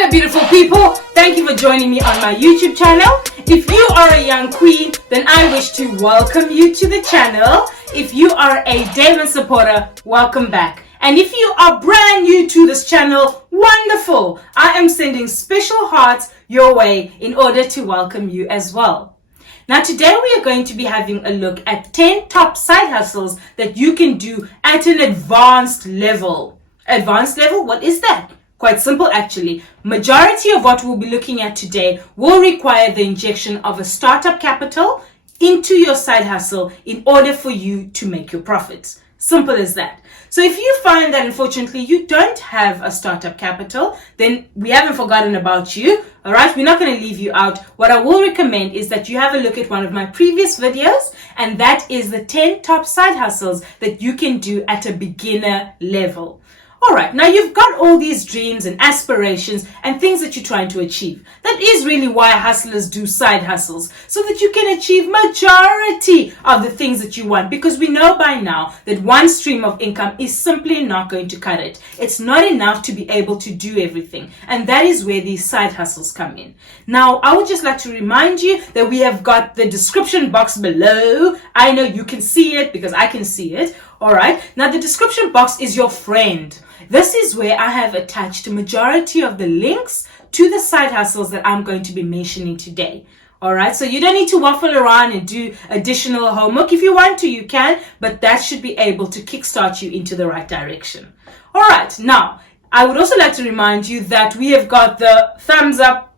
Hello beautiful people, thank you for joining me on my YouTube channel. If you are a young queen, then I wish to welcome you to the channel. If you are a Damon supporter, welcome back. And if you are brand new to this channel, wonderful. I am sending special hearts your way in order to welcome you as well. Now today we are going to be having a look at 10 top side hustles that you can do at an advanced level. Advanced level, what is that? Quite simple actually. Majority of what we'll be looking at today will require the injection of a startup capital into your side hustle in order for you to make your profits. Simple as that. So if you find that unfortunately you don't have a startup capital, then we haven't forgotten about you. All right, we're not going to leave you out. What I will recommend is that you have a look at one of my previous videos, and that is the 10 top side hustles that you can do at a beginner level. All right, now you've got all these dreams and aspirations and things that you're trying to achieve. That is really why hustlers do side hustles, so that you can achieve majority of the things that you want, because we know by now that one stream of income is simply not going to cut it. It's not enough to be able to do everything, and that is where these side hustles come in. Now, I would just like to remind you that we have got the description box below. I know you can see it because I can see it. All right, now the description box is your friend. This is where I have attached the majority of the links to the side hustles that I'm going to be mentioning today. All right, so you don't need to waffle around and do additional homework. If you want to, you can, but that should be able to kickstart you into the right direction. All right, now I would also like to remind you that we have got the thumbs up,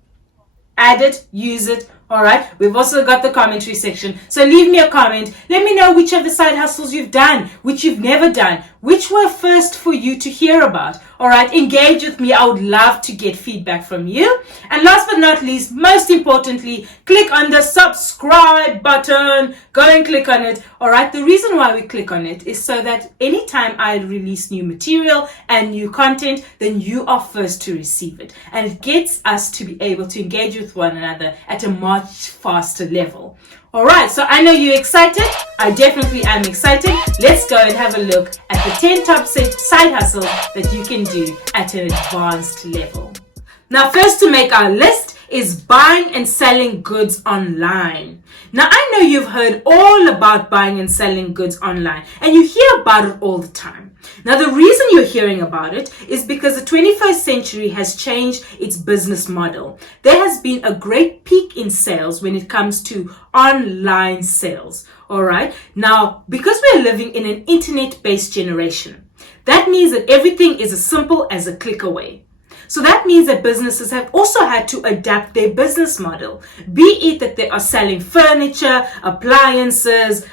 add it, use it. All right, we've also got the commentary section. So leave me a comment. Let me know which of the side hustles you've done, which you've never done, which were first for you to hear about. All right, engage with me. I would love to get feedback from you. And last but not least, most importantly, click on the subscribe button. Go and click on it. All right, the reason why we click on it is so that anytime I release new material and new content, then you are first to receive it. And it gets us to be able to engage with one another at a much faster level. All right, so I know you're excited. I definitely am excited. Let's go and have a look at the 10 top side hustles that you can do at an advanced level. Now, first to make our list is buying and selling goods online. Now, I know you've heard all about buying and selling goods online, and you hear about it all the time. Now, the reason you're hearing about it is because the 21st century has changed its business model. There has been a great peak in sales when it comes to online sales. All right. Now, because we're living in an internet-based generation, that means that everything is as simple as a click away. So that means that businesses have also had to adapt their business model, be it that they are selling furniture, appliances,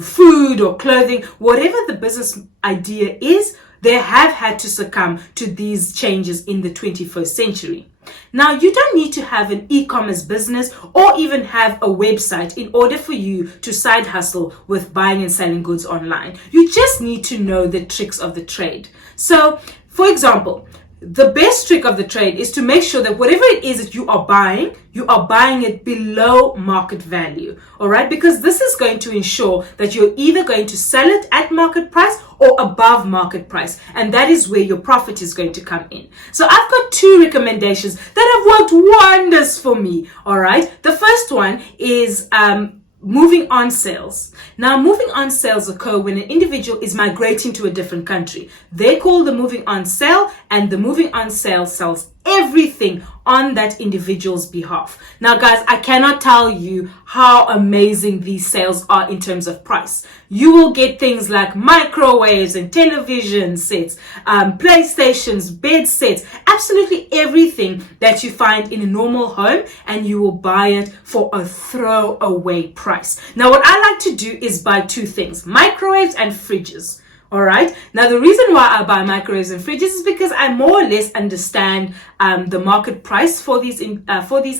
food or clothing, whatever the business idea is, they have had to succumb to these changes in the 21st century. Now, you don't need to have an e-commerce business or even have a website in order for you to side hustle with buying and selling goods online. You just need to know the tricks of the trade. So, for example, the best trick of the trade is to make sure that whatever it is that you are buying it below market value. All right, because this is going to ensure that you're either going to sell it at market price or above market price, and that is where your profit is going to come in. So I've got two recommendations that have worked wonders for me. All right, the first one is moving on sales. Now, moving on sales occur when an individual is migrating to a different country. They call the moving on sale, and the moving on sale sells everything on that individual's behalf. Now, guys, I cannot tell you how amazing these sales are in terms of price. You will get things like microwaves and television sets, PlayStations, bed sets, absolutely everything that you find in a normal home, and you will buy it for a throwaway price. Now, what I like to do is buy two things: microwaves and fridges. All right. Now, the reason why I buy microwaves and fridges is because I more or less understand the market price for these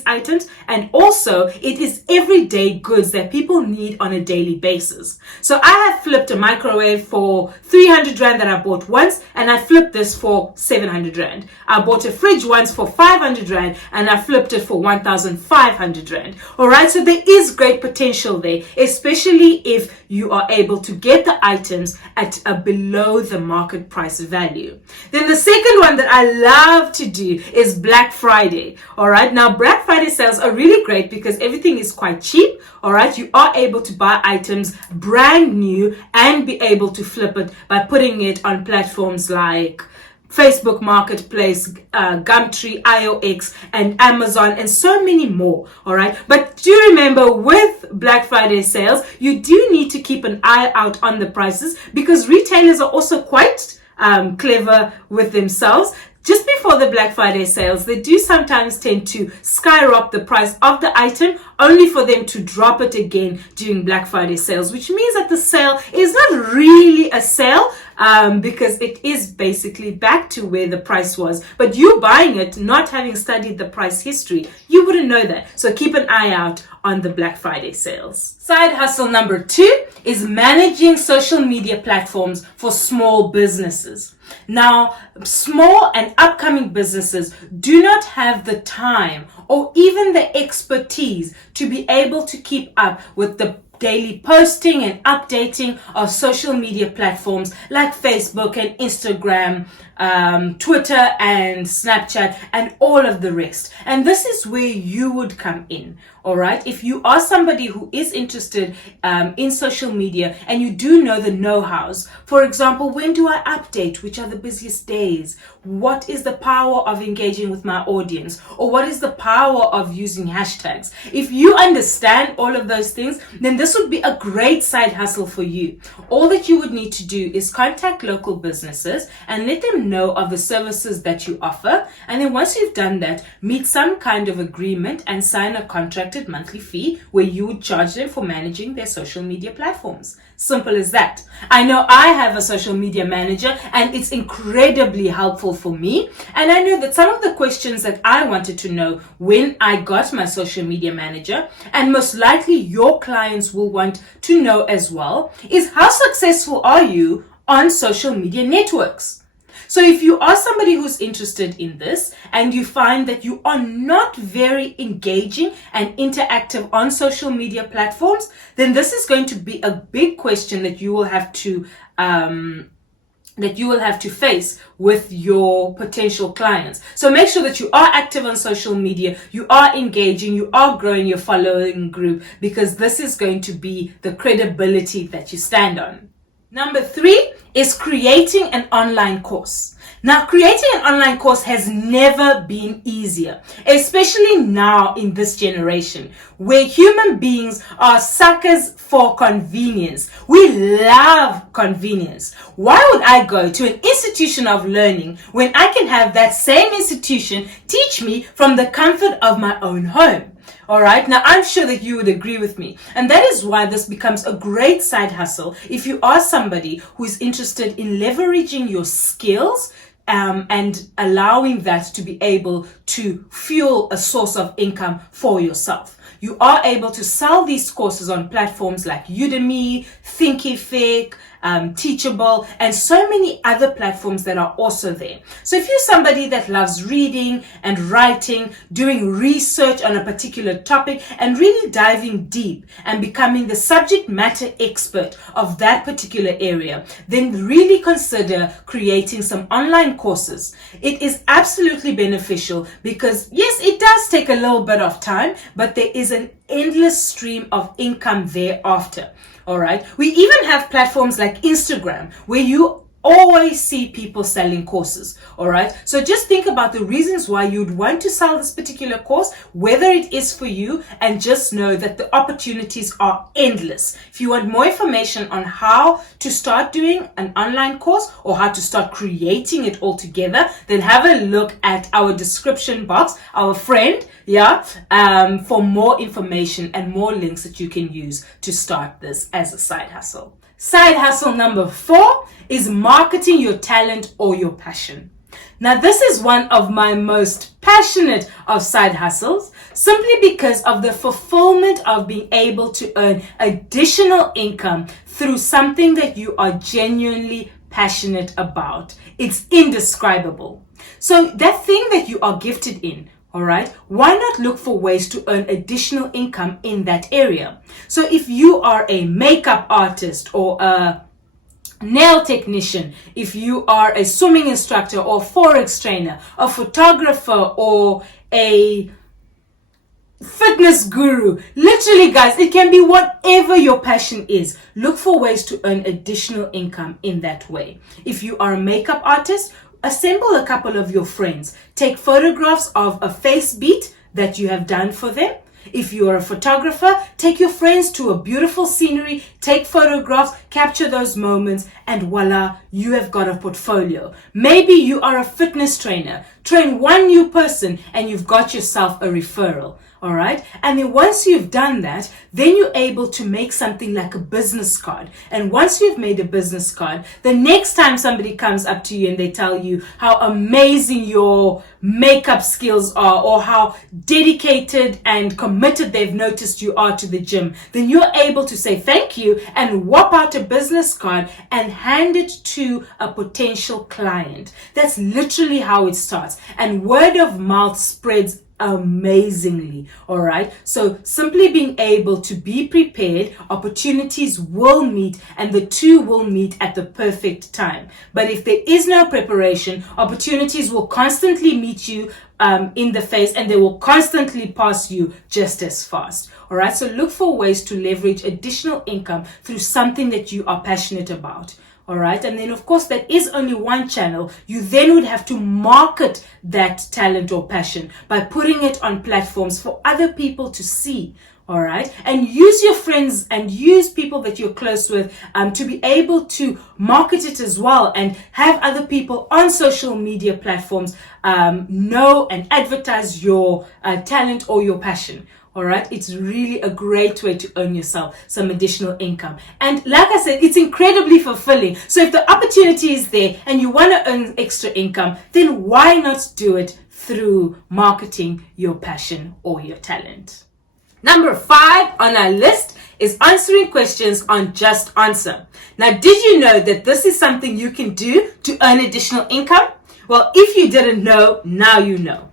items, and also it is everyday goods that people need on a daily basis. So I have flipped a microwave for 300 Rand that I bought once, and I flipped this for 700 Rand. I bought a fridge once for 500 Rand, and I flipped it for 1,500 Rand. All right. So there is great potential there, especially if you are able to get the items at a below the market price value. Then the second one that I love to do is Black Friday. All right. Now, Black Friday sales are really great because everything is quite cheap. All right. You are able to buy items brand new and be able to flip it by putting it on platforms like Facebook Marketplace, Gumtree, IOX, and Amazon, and so many more. All right. But do remember, with Black Friday sales, you do need to keep an eye out on the prices because retailers are also quite clever with themselves. Just before the Black Friday sales, they do sometimes tend to skyrocket the price of the item only for them to drop it again during Black Friday sales, which means that the sale is not really a sale because it is basically back to where the price was. But you buying it, not having studied the price history, you wouldn't know that. So keep an eye out on the Black Friday sales. Side hustle number 2 is managing social media platforms for small businesses. Now, small and upcoming businesses do not have the time or even the expertise to be able to keep up with the daily posting and updating of social media platforms like Facebook and Instagram, Twitter and Snapchat, and all of the rest. And this is where you would come in. All right. If you are somebody who is interested in social media and you do know the know-hows, for example, when do I update? Which are the busiest days? What is the power of engaging with my audience? Or what is the power of using hashtags? If you understand all of those things, then this would be a great side hustle for you. All that you would need to do is contact local businesses and let them know of the services that you offer. And then once you've done that, meet some kind of agreement and sign a contracted monthly fee where you would charge them for managing their social media platforms. Simple as that. I know I have a social media manager and it's incredibly helpful for me. And I know that some of the questions that I wanted to know when I got my social media manager, and most likely your clients will want to know as well, is how successful are you on social media networks? So if you are somebody who's interested in this and you find that you are not very engaging and interactive on social media platforms, then this is going to be a big question that you will have to face with your potential clients. So make sure that you are active on social media, you are engaging, you are growing your following group, because this is going to be the credibility that you stand on. Number 3 is creating an online course. Now, creating an online course has never been easier, especially now in this generation where human beings are suckers for convenience. We love convenience. Why would I go to an institution of learning when I can have that same institution teach me from the comfort of my own home? All right. Now, I'm sure that you would agree with me. And that is why this becomes a great side hustle if you are somebody who is interested in leveraging your skills and allowing that to be able to fuel a source of income for yourself. You are able to sell these courses on platforms like Udemy, Thinkific, Teachable, and so many other platforms that are also there. So if you're somebody that loves reading and writing, doing research on a particular topic, and really diving deep and becoming the subject matter expert of that particular area, then really consider creating some online courses. It is absolutely beneficial because, yes, it does take a little bit of time, but there is an endless stream of income thereafter. All right. We even have platforms like Instagram where you always see people selling courses. All right. So just think about the reasons why you'd want to sell this particular course, whether it is for you, and just know that the opportunities are endless. If you want more information on how to start doing an online course or how to start creating it all together, then have a look at our description box, our friend, for more information and more links that you can use to start this as a side hustle. Side hustle number 4 is marketing your talent or your passion. Now, this is one of my most passionate of side hustles, simply because of the fulfillment of being able to earn additional income through something that you are genuinely passionate about. It's indescribable. So that thing that you are gifted in, all right, why not look for ways to earn additional income in that area? So if you are a makeup artist or a nail technician, if you are a swimming instructor or forex trainer, a photographer, or a fitness guru. Literally, guys, it can be whatever your passion is. Look for ways to earn additional income in that way. If you are a makeup artist, assemble a couple of your friends. Take photographs of a face beat that you have done for them. If you are a photographer, take your friends to a beautiful scenery, take photographs, capture those moments, and voila, you have got a portfolio. Maybe you are a fitness trainer. Train one new person and you've got yourself a referral. All right. And then once you've done that, then you're able to make something like a business card. And once you've made a business card, the next time somebody comes up to you and they tell you how amazing your makeup skills are, or how dedicated and committed they've noticed you are to the gym, then you're able to say thank you and whop out a business card and hand it to a potential client. That's literally how it starts. And word of mouth spreads amazingly. All right. So simply being able to be prepared, opportunities will meet, and the two will meet at the perfect time. But if there is no preparation, opportunities will constantly meet you in the face, and they will constantly pass you just as fast. All right. So look for ways to leverage additional income through something that you are passionate about. All right. And then, of course, that is only one channel. You then would have to market that talent or passion by putting it on platforms for other people to see. All right. And use your friends and use people that you're close with to be able to market it as well, and have other people on social media platforms know and advertise your talent or your passion. All right. It's really a great way to earn yourself some additional income. And like I said, it's incredibly fulfilling. So if the opportunity is there and you want to earn extra income, then why not do it through marketing your passion or your talent? Number 5 on our list is answering questions on JustAnswer. Now, did you know that this is something you can do to earn additional income? Well, if you didn't know, now you know.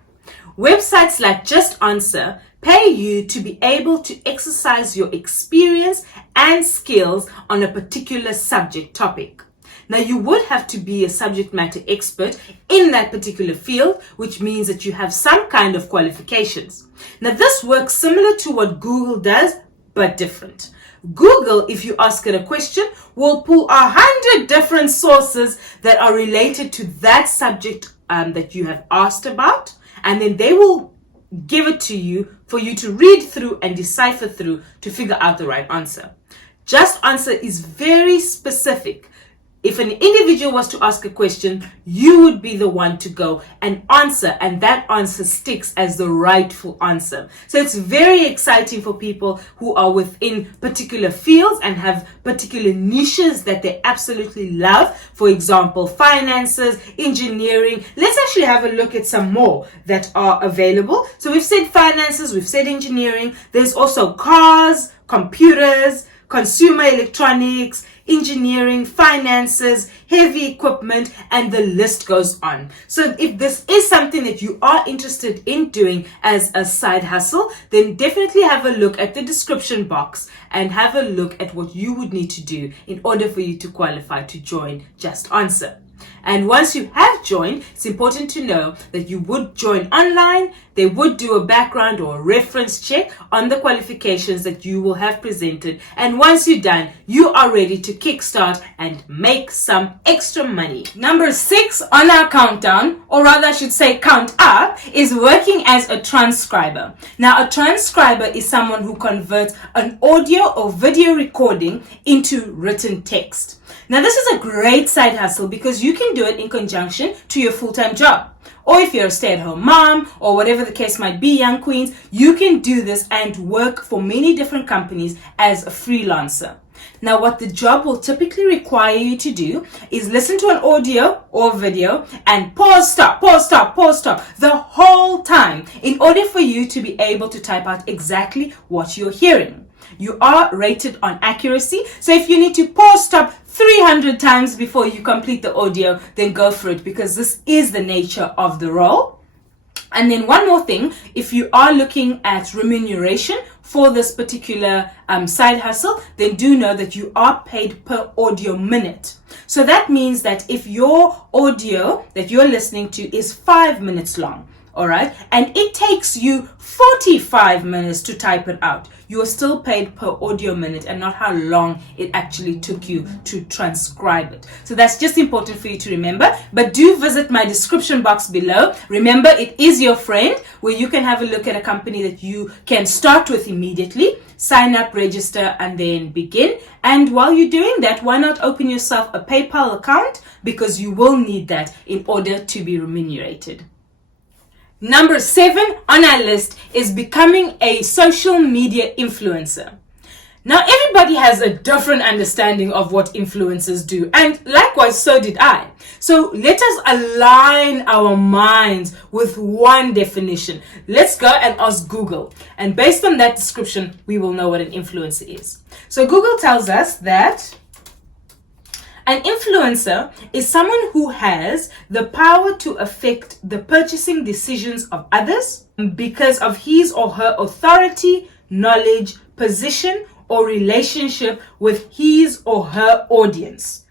Websites like JustAnswer pay you to be able to exercise your experience and skills on a particular subject topic. Now, you would have to be a subject matter expert in that particular field, which means that you have some kind of qualifications. Now, this works similar to what Google does, but different. Google, if you ask it a question, will pull 100 different sources that are related to that subject that you have asked about, and then they will give it to you for you to read through and decipher through to figure out the right answer. JustAnswer is very specific. If an individual was to ask a question, you would be the one to go and answer, and that answer sticks as the rightful answer. So it's very exciting for people who are within particular fields and have particular niches that they absolutely love. For example, finances, engineering. Let's actually have a look at some more that are available. So we've said finances, we've said engineering. There's also cars, computers, consumer electronics, engineering, finances, heavy equipment, and the list goes on. So if this is something that you are interested in doing as a side hustle, then definitely have a look at the description box and have a look at what you would need to do in order for you to qualify to join JustAnswer. And once you have joined, it's important to know that you would join online. They would do a background or a reference check on the qualifications that you will have presented. And once you're done, you are ready to kickstart and make some extra money. Number 6 on our countdown, or rather I should say count up, is working as a transcriber. Now, a transcriber is someone who converts an audio or video recording into written text. Now, this is a great side hustle because you can do it in conjunction to your full-time job. Or if you're a stay-at-home mom or whatever the case might be, young queens, you can do this and work for many different companies as a freelancer. Now, what the job will typically require you to do is listen to an audio or video and pause, stop the whole time in order for you to be able to type out exactly what you're hearing. You are rated on accuracy. So if you need to pause, stop 300 times before you complete the audio, then go for it, because this is the nature of the role. And then one more thing, if you are looking at remuneration for this particular side hustle, then do know that you are paid per audio minute. So that means that if your audio that you're listening to is 5 minutes long, all right, and it takes you 45 minutes to type it out, you are still paid per audio minute and not how long it actually took you to transcribe it. So that's just important for you to remember. But do visit my description box below. Remember, it is your friend, where you can have a look at a company that you can start with immediately, sign up, register, and then begin. And while you're doing that, why not open yourself a PayPal account, because you will need that in order to be remunerated. Number 7 on our list is becoming a social media influencer. Now, everybody has a different understanding of what influencers do, and likewise, so did I. So let us align our minds with one definition. Let's go and ask Google, and based on that description, we will know what an influencer is. So Google tells us that an influencer is someone who has the power to affect the purchasing decisions of others because of his or her authority, knowledge, position, or relationship with his or her audience.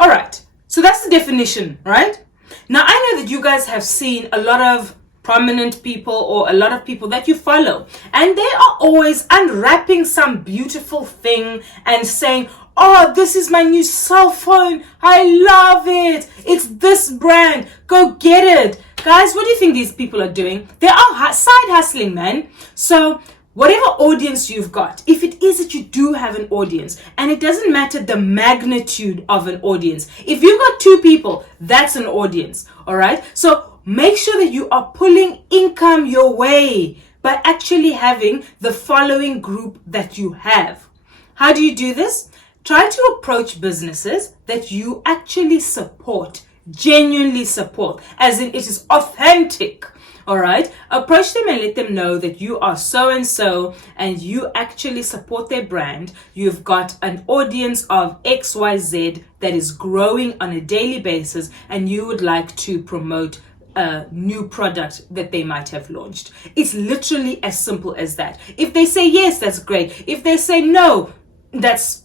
All right, so that's the definition, right? Now, I know that you guys have seen a lot of prominent people or a lot of people that you follow, and they are always unwrapping some beautiful thing and saying, oh, this is my new cell phone. I love it. It's this brand. Go get it. Guys, what do you think these people are doing? They are side hustling, man. So whatever audience you've got, if it is that you do have an audience, and it doesn't matter the magnitude of an audience, if you've got 2 people, that's an audience. All right. So make sure that you are pulling income your way by actually having the following group that you have. How do you do this? Try to approach businesses that you actually support, genuinely support, as in it is authentic. All right. Approach them and let them know that you are so and so and you actually support their brand. You've got an audience of XYZ that is growing on a daily basis, and you would like to promote a new product that they might have launched. It's literally as simple as that. If they say yes, that's great. If they say no, that's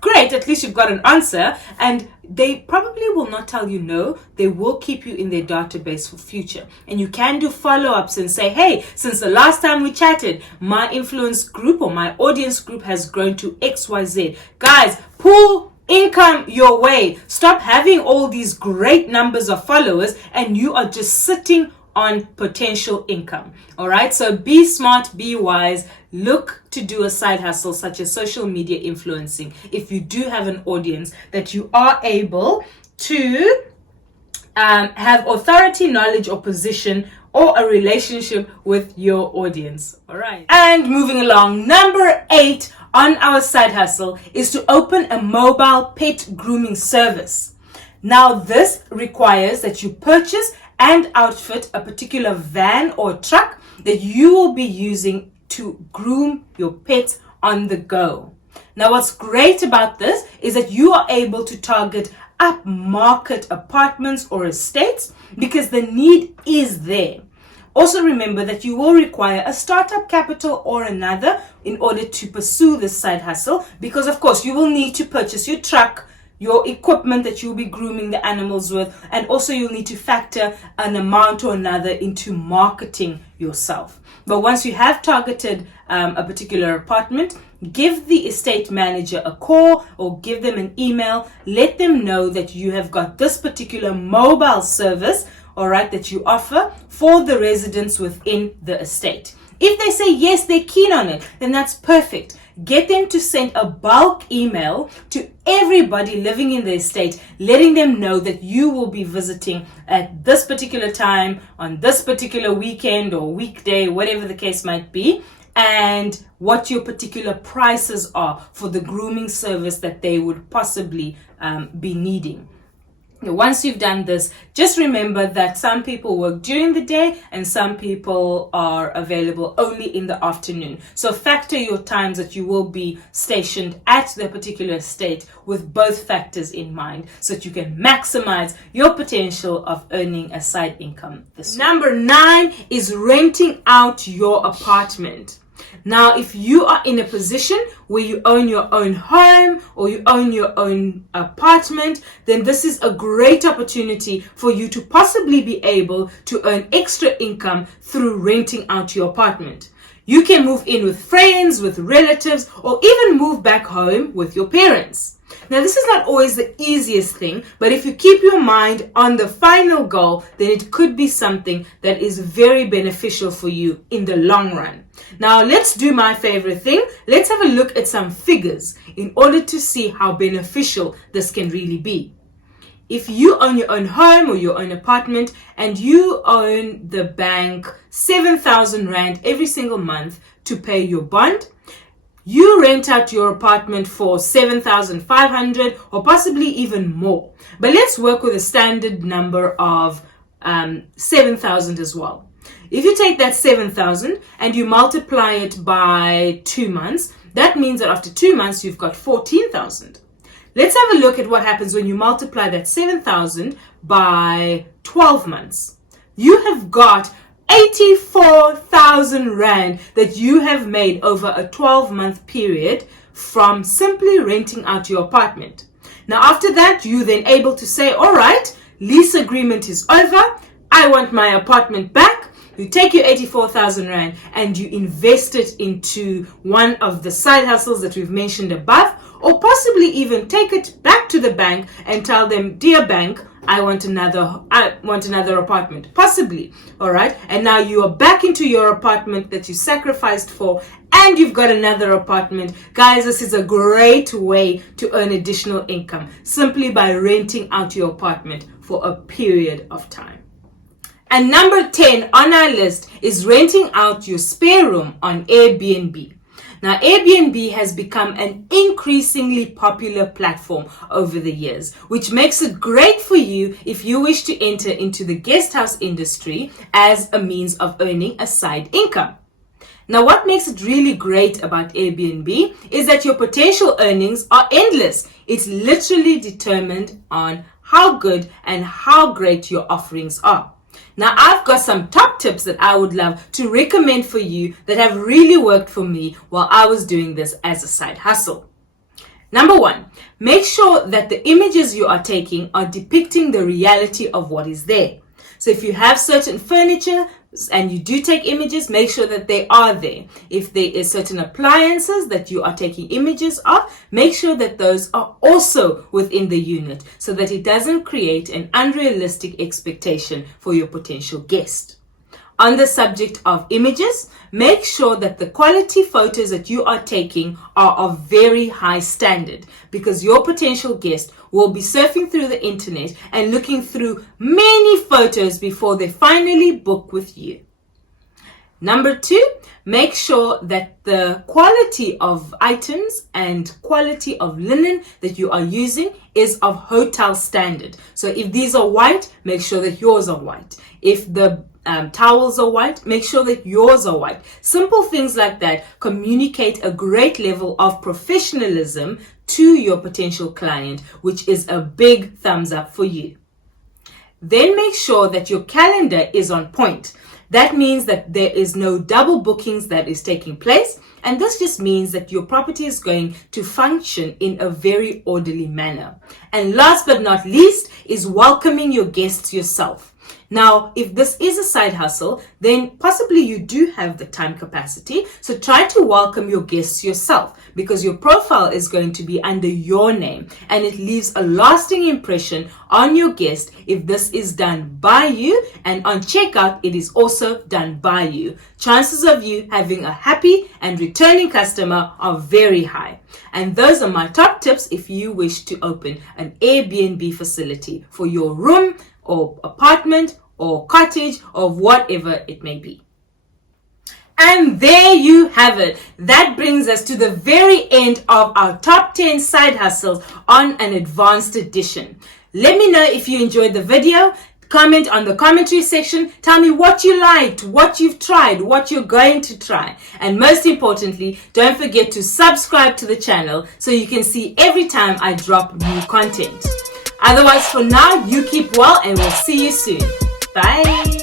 great. At least you've got an answer, and they probably will not tell you no. They will keep you in their database for future, and you can do follow-ups and say, hey, since the last time we chatted, my influence group or my audience group has grown to XYZ. Guys, pull income your way. Stop having all these great numbers of followers and you are just sitting on potential income. All right, so be smart, be wise. Look to do a side hustle such as social media influencing if you do have an audience that you are able to have authority, knowledge, or position, or a relationship with your audience. All right, and moving along, number 8 on our side hustle is to open a mobile pet grooming service. Now, this requires that you purchase and outfit a particular van or truck that you will be using to groom your pets on the go. Now, what's great about this is that you are able to target upmarket apartments or estates because the need is there. Also remember that you will require a startup capital or another in order to pursue this side hustle, because of course you will need to purchase your truck, your equipment that you'll be grooming the animals with, and also you'll need to factor an amount or another into marketing yourself. But once you have targeted a particular apartment, give the estate manager a call or give them an email. Let them know that you have got this particular mobile service, all right, that you offer for the residents within the estate. If they say yes, they're keen on it, then that's perfect. Get them to send a bulk email to everybody living in the estate, letting them know that you will be visiting at this particular time, on this particular weekend or weekday, whatever the case might be, and what your particular prices are for the grooming service that they would possibly be needing. Once you've done this, just remember that some people work during the day and some people are available only in the afternoon. So factor your times that you will be stationed at the particular estate with both factors in mind so that you can maximize your potential of earning a side income this way. Number 9 is renting out your apartment. Now, if you are in a position where you own your own home or you own your own apartment, then this is a great opportunity for you to possibly be able to earn extra income through renting out your apartment. You can move in with friends, with relatives, or even move back home with your parents. Now, this is not always the easiest thing, but if you keep your mind on the final goal, then it could be something that is very beneficial for you in the long run. Now, let's do my favorite thing. Let's have a look at some figures in order to see how beneficial this can really be. If you own your own home or your own apartment and you own the bank 7,000 Rand every single month to pay your bond, you rent out your apartment for 7,500 or possibly even more. But let's work with a standard number of 7,000 as well. If you take that 7,000 and you multiply it by 2 months, that means that after 2 months you've got 14,000. Let's have a look at what happens when you multiply that 7,000 by 12 months. You have got 84,000 Rand that you have made over a 12-month period from simply renting out your apartment. Now, after that, you're then able to say, all right, lease agreement is over. I want my apartment back. You take your 84,000 Rand and you invest it into one of the side hustles that we've mentioned above, or possibly even take it back to the bank and tell them, dear bank, I want another apartment, possibly. All right. And now you are back into your apartment that you sacrificed for, and you've got another apartment. Guys, this is a great way to earn additional income simply by renting out your apartment for a period of time. And number 10 on our list is renting out your spare room on Airbnb. Now, Airbnb has become an increasingly popular platform over the years, which makes it great for you if you wish to enter into the guest house industry as a means of earning a side income. Now, what makes it really great about Airbnb is that your potential earnings are endless. It's literally determined on how good and how great your offerings are. Now, I've got some top tips that I would love to recommend for you that have really worked for me while I was doing this as a side hustle. Number 1, make sure that the images you are taking are depicting the reality of what is there. So if you have certain furniture and you do take images, make sure that they are there. If there is certain appliances that you are taking images of, make sure that those are also within the unit so that it doesn't create an unrealistic expectation for your potential guest. On the subject of images, make sure that the quality photos that you are taking are of very high standard, because your potential guest will be surfing through the internet and looking through many photos before they finally book with you. Number 2, make sure that the quality of items and quality of linen that you are using is of hotel standard. So if these are white, make sure that yours are white. If the towels are white, make sure that yours are white. Simple things like that communicate a great level of professionalism to your potential client, which is a big thumbs up for you. Then make sure that your calendar is on point. That means that there is no double bookings that is taking place. And this just means that your property is going to function in a very orderly manner. And last but not least is welcoming your guests yourself. Now, if this is a side hustle, then possibly you do have the time capacity. So try to welcome your guests yourself, because your profile is going to be under your name and it leaves a lasting impression on your guest if this is done by you, and on checkout, it is also done by you. Chances of you having a happy and returning customer are very high. And those are my top tips if you wish to open an Airbnb facility for your room or apartment or cottage or whatever it may be. And there you have it. That brings us to the very end of our top 10 side hustles on an advanced edition. Let me know if you enjoyed the video. Comment on the commentary section. Tell me what you liked, what you've tried, what you're going to try. And most importantly, don't forget to subscribe to the channel so you can see every time I drop new content. Otherwise, for now, you keep well and we'll see you soon. Bye.